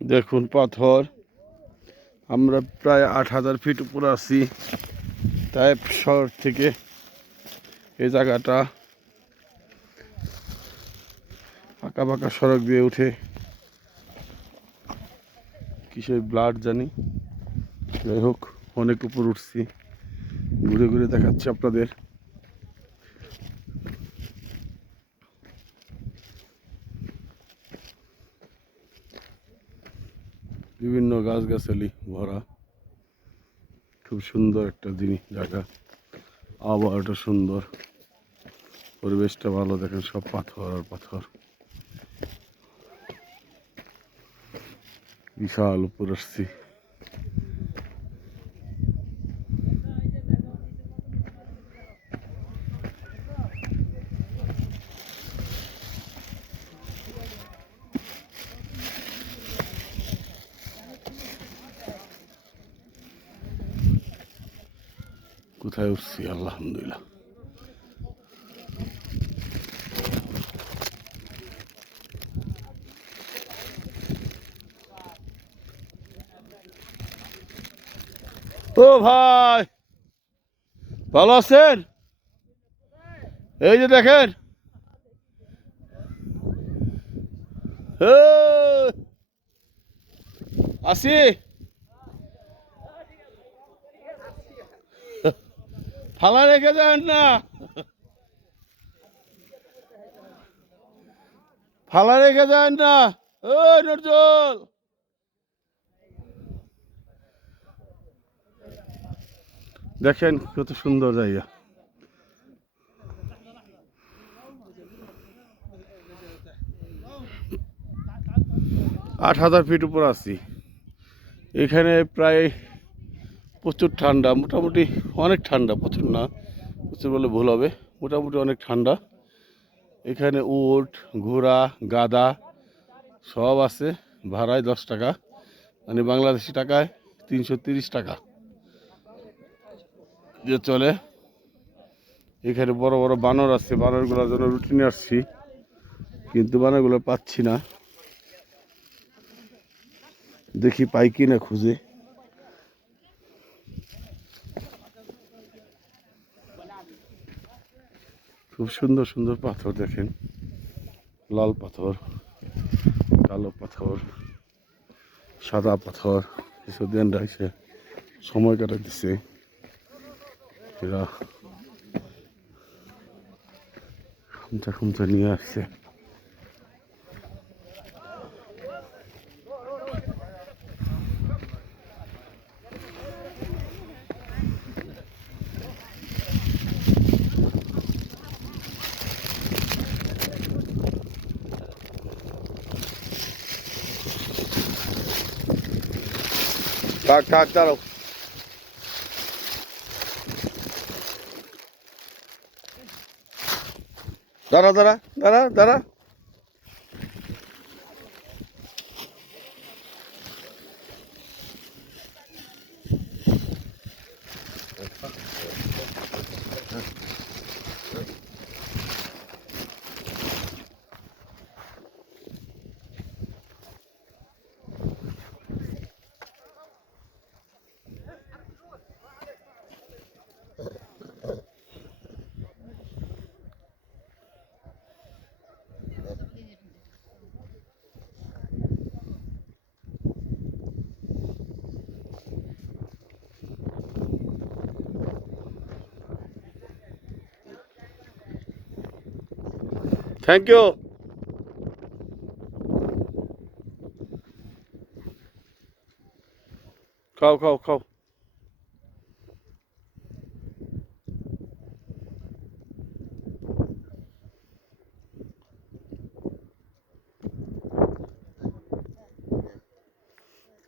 দেখুন পাথর। আমরা প্রায় ৮,০০০ ফিট উপরে আছি। তাইফ শহর থেকে এই জায়গাটা পাকা পাকা সড়ক দিয়ে উঠে কিসের ব্লাড জানি, যাই হোক অনেক উপর উঠছি, ঘুরে ঘুরে দেখাচ্ছি আপনাদের। বিভিন্ন গাছগাছালি ভরা, খুব সুন্দর একটা জিনিস জায়গা। আবহাওয়াটা সুন্দর, পরিবেশটা ভালো। দেখেন সব পাথর আর পাথর, বিশাল উপর আসছি। কোথায় উঠছি আলহামদুলিল্লাহ। ও ভাই, ভালো আছেন? এই যে দেখেন, আসি। ফালা রেখে যান না, ফালা রেখে যান না। ও নজরুল, দেখেন কত সুন্দর জায়গা। ৮,০০০ ফিট উপর আছি। এখানে প্রায় প্রচুর ঠান্ডা, মোটামুটি অনেক ঠান্ডা, প্রচুর না, প্রচুর বলে ভুল হবে, মোটামুটি অনেক ঠান্ডা। এখানে উট, ঘোড়া, গাধা সব আছে। ভাড়ায় 10 টাকা, মানে বাংলাদেশি টাকায় ৩৩০ টাকা দিয়ে চলে। এখানে বড় বড় বানর আছে, বানরগুলোর জন্য রুটি নিয়ে আসছি, কিন্তু বানরগুলো পাচ্ছি না। দেখি পাই কি না খুঁজে। খুব সুন্দর সুন্দর পাথর দেখেন, লাল পাথর, কালো পাথর, সাদা পাথর। কিছুদিনরা এসে সময় কাটাইতেছে, এরা খামচা খামচা নিয়ে আসছে। থাক থাক, দাঁড়াও। দাঁড়া দাঁড়া দাঁড়া দাঁড়া। Thank you. খাও খাও খাও।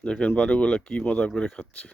দেখেন বারুগুলা কি মজা করে খাচ্ছে।